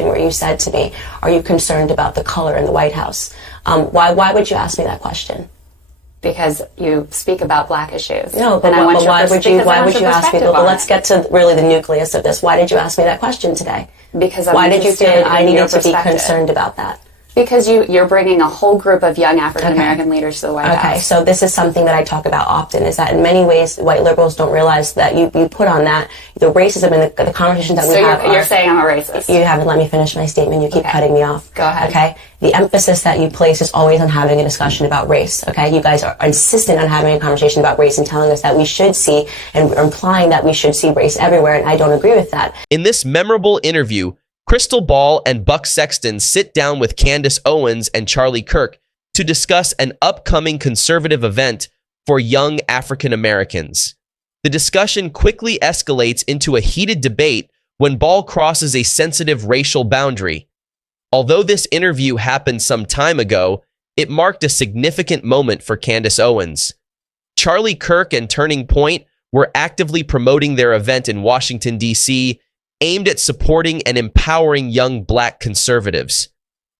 where you said to me, are you concerned about the color in the White House? Why would you ask me that question? Because you speak about black issues. No, but why would you ask me that? But let's get to really the nucleus of this. Why did you ask me that question today? Because I'm why did you feel that I needed to be perspective. Concerned about that? Because you're bringing a whole group of young African-American leaders to the White House. Okay, so this is something that I talk about often, is that in many ways, white liberals don't realize that you put on that, the racism and the conversations that we have. So you're saying I'm a racist? You haven't let me finish my statement. You keep cutting me off. Go ahead. Okay? The emphasis that you place is always on having a discussion about race. Okay? You guys are insistent on having a conversation about race and telling us that we should see, and implying that we should see race everywhere, and I don't agree with that. In this memorable interview, Crystal Ball and Buck Sexton sit down with Candace Owens and Charlie Kirk to discuss an upcoming conservative event for young African Americans. The discussion quickly escalates into a heated debate when Ball crosses a sensitive racial boundary. Although this interview happened some time ago, it marked a significant moment for Candace Owens. Charlie Kirk and Turning Point were actively promoting their event in Washington, D.C., aimed at supporting and empowering young black conservatives.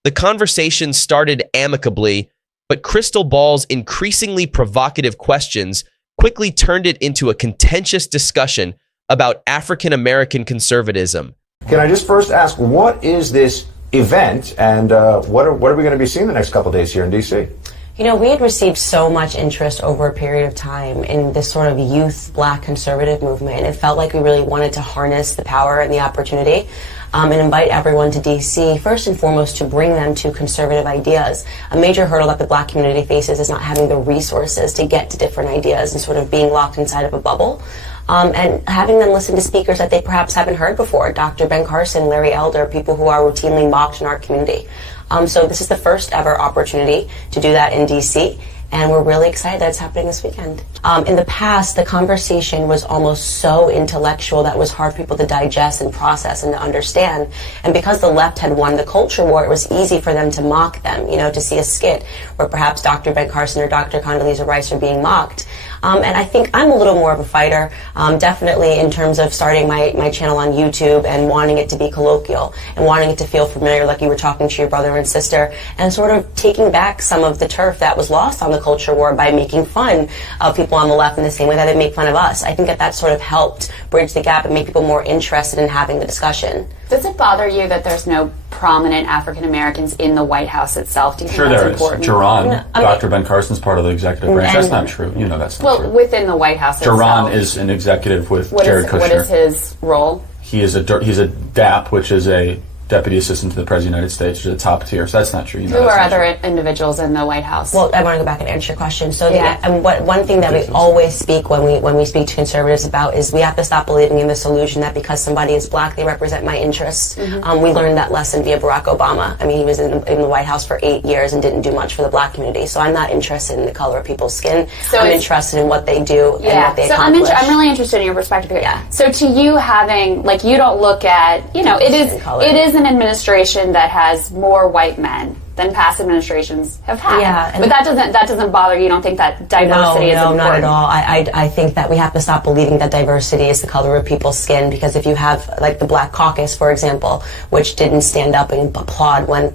The conversation started amicably, but Crystal Ball's increasingly provocative questions quickly turned it into a contentious discussion about African American conservatism. Can I just first ask, what is this event, and what are we going to be seeing the next couple of days here in D.C.? You know, we had received so much interest over a period of time in this sort of youth black conservative movement, and it felt like we really wanted to harness the power and the opportunity and invite everyone to D.C., first and foremost, to bring them to conservative ideas. A major hurdle that the black community faces is not having the resources to get to different ideas and sort of being locked inside of a bubble. And having them listen to speakers that they perhaps haven't heard before, Dr. Ben Carson, Larry Elder, people who are routinely mocked in our community. So this is the first ever opportunity to do that in D.C., and we're really excited that it's happening this weekend. In the past, the conversation was almost so intellectual that it was hard for people to digest and process and to understand. And because the left had won the culture war, it was easy for them to mock them, you know, to see a skit where perhaps Dr. Ben Carson or Dr. Condoleezza Rice are being mocked. And I think I'm a little more of a fighter, definitely in terms of starting my channel on YouTube and wanting it to be colloquial and wanting it to feel familiar, like you were talking to your brother and sister, and sort of taking back some of the turf that was lost on the culture war by making fun of people on the left in the same way that they make fun of us. I think that sort of helped bridge the gap and make people more interested in having the discussion. Does it bother you that there's no prominent African Americans in the White House itself? Do you think that's important? Jerron, Dr. Ben Carson's part of the executive branch. That's not true. You know that's not true. Well, within the White House itself. Jerron is an executive with Jared Kushner. What is his role? He's a DAP, which is a Deputy Assistant to the President of the United States, which is a top tier. So that's not true. You know, who are other individuals in the White House? Well, I want to go back and answer your question. So one thing that we always speak when we speak to conservatives about is we have to stop believing in this illusion that because somebody is black, they represent my interests. We learned that lesson via Barack Obama. I mean, he was in the White House for 8 years and didn't do much for the black community. So I'm not interested in the color of people's skin. So I'm interested in what they do and what they accomplish. I'm really interested in your perspective here. Yeah. So to you having, like, you don't look at, you know, it is an administration that has more white men than past administrations have had. Yeah, but that doesn't bother you. You don't think that diversity is important? No, not at all. I think that we have to stop believing that diversity is the color of people's skin, because if you have, like, the Black Caucus, for example, which didn't stand up and applaud when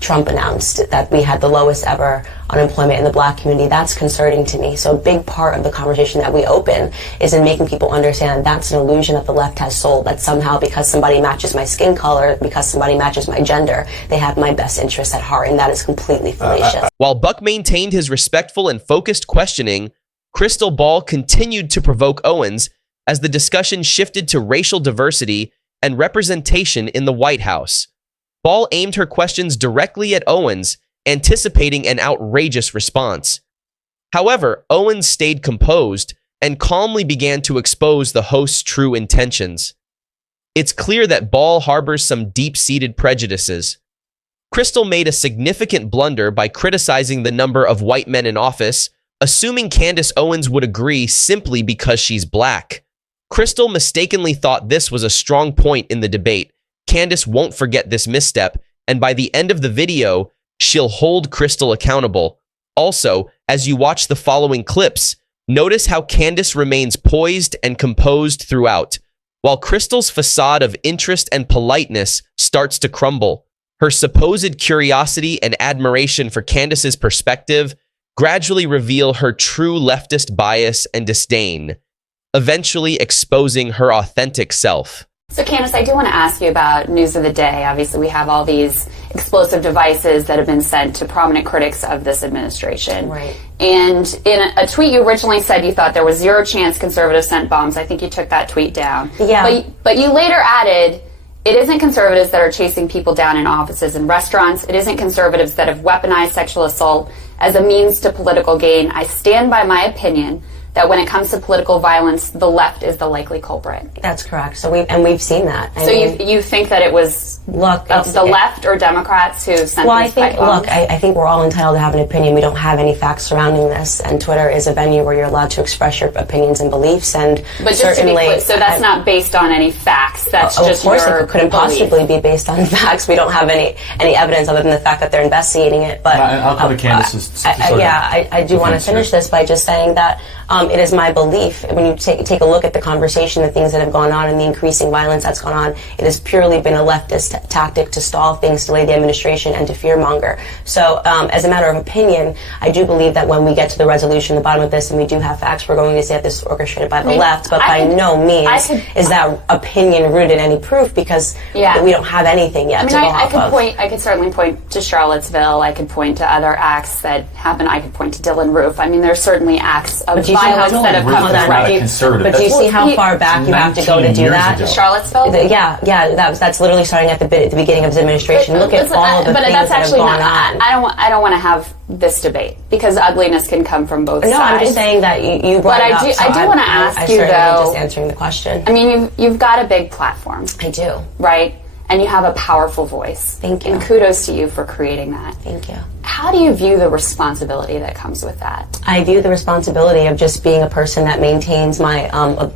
Trump announced that we had the lowest ever unemployment in the black community, that's concerning to me. So a big part of the conversation that we open is in making people understand that's an illusion that the left has sold, that somehow because somebody matches my skin color, because somebody matches my gender, they have my best interests at heart, and that is completely fallacious. While Buck maintained his respectful and focused questioning, Crystal Ball continued to provoke Owens as the discussion shifted to racial diversity and representation in the White House. Ball aimed her questions directly at Owens, anticipating an outrageous response. However, Owens stayed composed and calmly began to expose the host's true intentions. It's clear that Ball harbors some deep-seated prejudices. Crystal made a significant blunder by criticizing the number of white men in office, assuming Candace Owens would agree simply because she's black. Crystal mistakenly thought this was a strong point in the debate. Candace won't forget this misstep, and by the end of the video, she'll hold Crystal accountable. Also, as you watch the following clips, notice how Candace remains poised and composed throughout. while Crystal's facade of interest and politeness starts to crumble. Her supposed curiosity and admiration for Candace's perspective gradually reveal her true leftist bias and disdain, eventually exposing her authentic self. So, Candace, I do want to ask you about news of the day. Obviously, we have all these explosive devices that have been sent to prominent critics of this administration. Right. And in a tweet, you originally said you thought there was zero chance conservatives sent bombs. I think you took that tweet down. Yeah. But you later added, it isn't conservatives that are chasing people down in offices and restaurants. It isn't conservatives that have weaponized sexual assault as a means to political gain. I stand by my opinion that when it comes to political violence, the left is the likely culprit. That's correct. So we've seen that. So you think that it was the left or Democrats who sent these spike bombs? I think we're all entitled to have an opinion. We don't have any facts surrounding this, and Twitter is a venue where you're allowed to express your opinions and beliefs. And but just to be clear, so that's not based on any facts. That's just your Of course, it couldn't possibly be based on facts. We don't have any evidence other than the fact that they're investigating it. But I'll go to Candace's. I do want to finish this by just saying that it is my belief, when you take a look at the conversation, the things that have gone on, and the increasing violence that's gone on, it has purely been a leftist tactic to stall things, delay the administration, and to fearmonger. So, as a matter of opinion, I do believe that when we get to the resolution, the bottom of this, and we do have facts, we're going to say that this is orchestrated by the left, but by no means is that opinion rooted in any proof, because we don't have anything yet to go off of. I could certainly point to Charlottesville. I could point to other acts that happen. I could point to Dylan Roof. I mean, there's certainly acts of violence that have come down. But do you see how far back you have to go to do that? Charlottesville? That's literally starting at the beginning of his administration. Look at all of the things that have gone on. I don't want to have this debate, because ugliness can come from both sides. No, I'm just saying that you brought it up. I do want to ask you, though. Just answering the question. I mean, you've got a big platform. I do. Right? And you have a powerful voice. Thank you. And kudos to you for creating that. Thank you. How do you view the responsibility that comes with that? I view the responsibility of just being a person that maintains my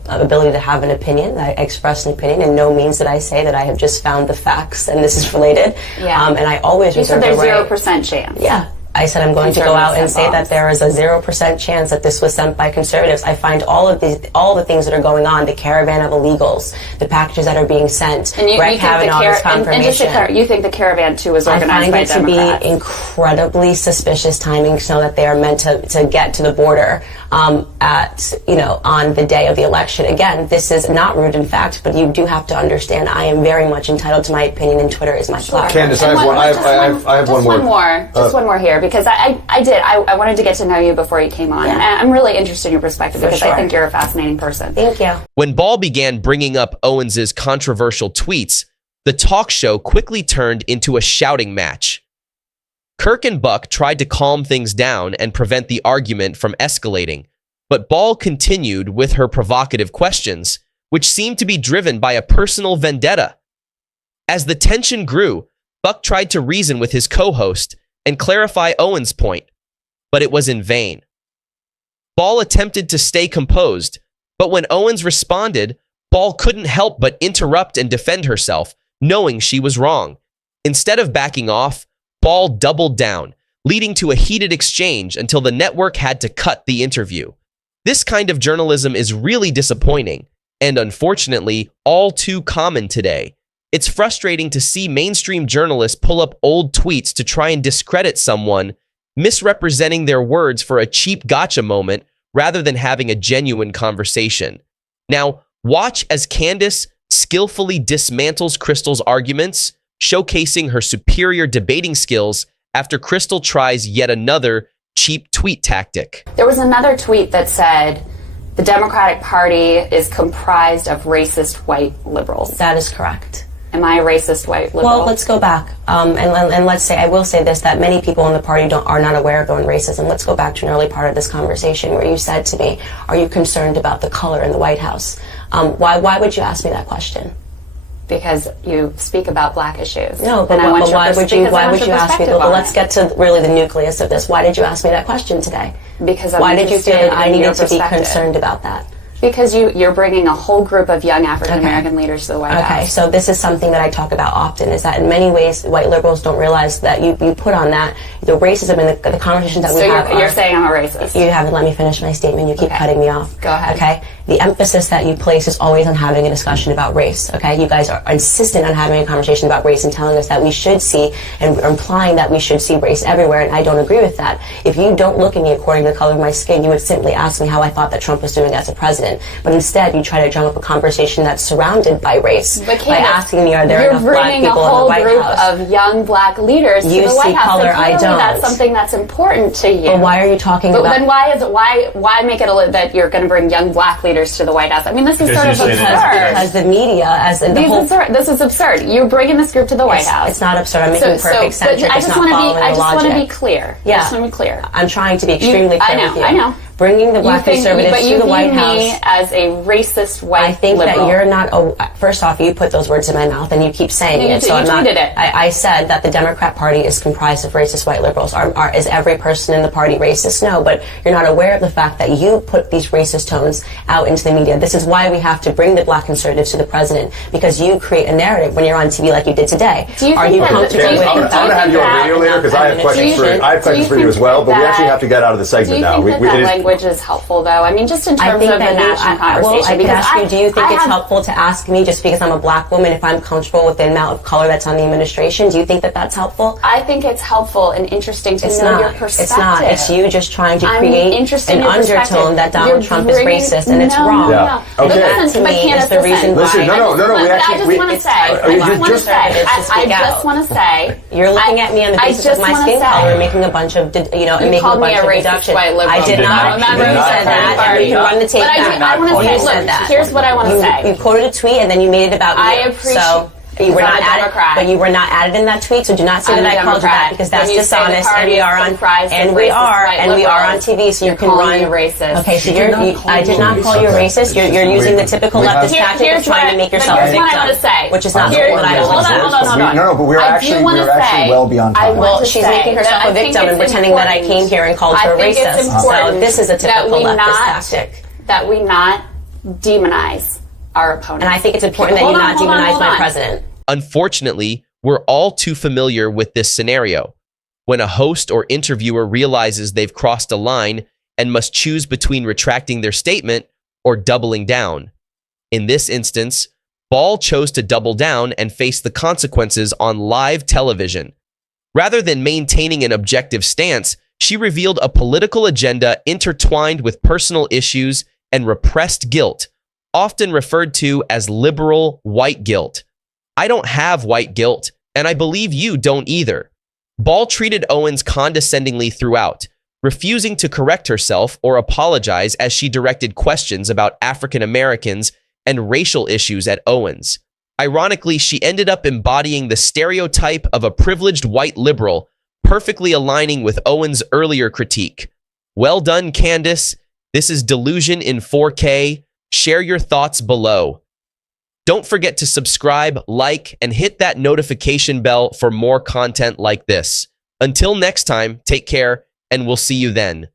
ability to have an opinion, that I express an opinion, and no means that I say that I have just found the facts and this is related. Yeah. And I always reserve the right. You said there's 0% chance. Yeah. I said I'm going to go out and say that there is a 0% chance that this was sent by conservatives. I find all the things that are going on, the caravan of illegals, the packages that are being sent, Brett Kavanaugh's confirmation. And just to clarify, you think the caravan too was organized by Democrats? I find it to be incredibly suspicious timing, so that they are meant to get to the border on the day of the election. Again, this is not rooted in fact, but you do have to understand I am very much entitled to my opinion, and Twitter is my platform. Candace, I have one more. Just one more here, because I wanted to get to know you before you came on, and I'm really interested in your perspective, because I think you're a fascinating person. Thank you. When Ball began bringing up Owens's controversial tweets, the talk show quickly turned into a shouting match. Kirk and Buck tried to calm things down and prevent the argument from escalating, but Ball continued with her provocative questions, which seemed to be driven by a personal vendetta. As the tension grew, Buck tried to reason with his co-host and clarify Owens' point, but it was in vain. Ball attempted to stay composed, but when Owens responded, Ball couldn't help but interrupt and defend herself, knowing she was wrong. Instead of backing off, Ball doubled down, leading to a heated exchange until the network had to cut the interview. This kind of journalism is really disappointing, and unfortunately, all too common today. It's frustrating to see mainstream journalists pull up old tweets to try and discredit someone, misrepresenting their words for a cheap gotcha moment rather than having a genuine conversation. Now, watch as Candace skillfully dismantles Crystal's arguments, showcasing her superior debating skills after Crystal tries yet another cheap tweet tactic. There was another tweet that said, the Democratic Party is comprised of racist white liberals. That is correct. Am I a racist white liberal? Well, let's go back. And let's say, I will say this, that many people in the party are not aware of their own racism. Let's go back to an early part of this conversation where you said to me, are you concerned about the color in the White House? Why would you ask me that question? Because you speak about black issues. No, but why would you ask me? Well, let's get to really the nucleus of this. Why did you ask me that question today? Because why did you feel that I needed to be concerned about that? Because you're bringing a whole group of young African-American leaders to the White House. Okay, so this is something that I talk about often, is that in many ways, white liberals don't realize that you put on that the racism and the conversations that we have. You're saying I'm a racist. You haven't let me finish my statement. You keep cutting me off. Go ahead. Okay? The emphasis that you place is always on having a discussion about race. Okay? You guys are insistent on having a conversation about race and telling us that we should see, and implying that we should see race everywhere, and I don't agree with that. If you don't look at me according to the color of my skin, you would simply ask me how I thought that Trump was doing as a president. But instead, you try to drum up a conversation that's surrounded by race by asking me, are there enough black people in the White House? You're bringing a whole group of young black leaders to the White House. Color, I don't. That's something that's important to you. But why are you talking about? Then why make it that you're going to bring young black leaders to the White House? I mean, this is sort of absurd. Because the media, this is absurd. You're bringing this group to the White House. It's not absurd. I'm making perfect sense. I just want to be clear. Yeah. I just want to be clear. I'm trying to be extremely clear with you. I know. Bringing the black conservatives to the White House. Me as a racist white I think liberal. that you're not. First off, you put those words in my mouth, and you keep saying it. So I'm not. I said that the Democrat Party is comprised of racist white liberals. Is every person in the party racist? No, but you're not aware of the fact that you put these racist tones out into the media. This is why we have to bring the black conservatives to the president, because you create a narrative when you're on TV like you did today. Are you comfortable with I'm going to have you on radio later because I have questions for you as well. But we actually have to get out of the segment now. Language is helpful, though. I mean, just in terms of the national conversation. Well, I could ask you, do you think it's helpful to ask me, just because I'm a black woman, if I'm comfortable with the amount of color that's on the administration? Do you think that that's helpful? I think it's helpful and interesting to know your perspective. It's not. It's you just trying to create an undertone that Donald Trump is racist, and it's wrong. Yeah. Okay. That, to me, is the reason why. Listen, no. I just want to say, you're looking at me on the basis of my skin color and making a bunch of, and making a bunch of deductions. I did not. You said that, and we can run the tape back. I want to say, look, here's what I want to say. You quoted a tweet, and then you made it about you. I appreciate. So, you were not added, but you were not added in that tweet. So do not say that I called you that, because that's dishonest. And we are on, on TV. So you can run. Racist. Okay, so I did not call you a racist. You're using the typical leftist tactic of trying to make yourself a victim, which is not what I Hold on. No, but we're actually well beyond time. Well, she's making herself a victim and pretending that I came here and called her racist. So this is a typical leftist tactic. That we not demonize our opponents. And I think it's important that you not demonize my president. Unfortunately, we're all too familiar with this scenario. When a host or interviewer realizes they've crossed a line and must choose between retracting their statement or doubling down. In this instance, Ball chose to double down and face the consequences on live television. Rather than maintaining an objective stance, she revealed a political agenda intertwined with personal issues and repressed guilt, often referred to as liberal white guilt. I don't have white guilt, and I believe you don't either. Ball treated Owens condescendingly throughout, refusing to correct herself or apologize as she directed questions about African Americans and racial issues at Owens. Ironically, she ended up embodying the stereotype of a privileged white liberal, perfectly aligning with Owens' earlier critique. Well done, Candace. This is Delusion in 4K. Share your thoughts below. Don't forget to subscribe, like, and hit that notification bell for more content like this. Until next time, take care, and we'll see you then.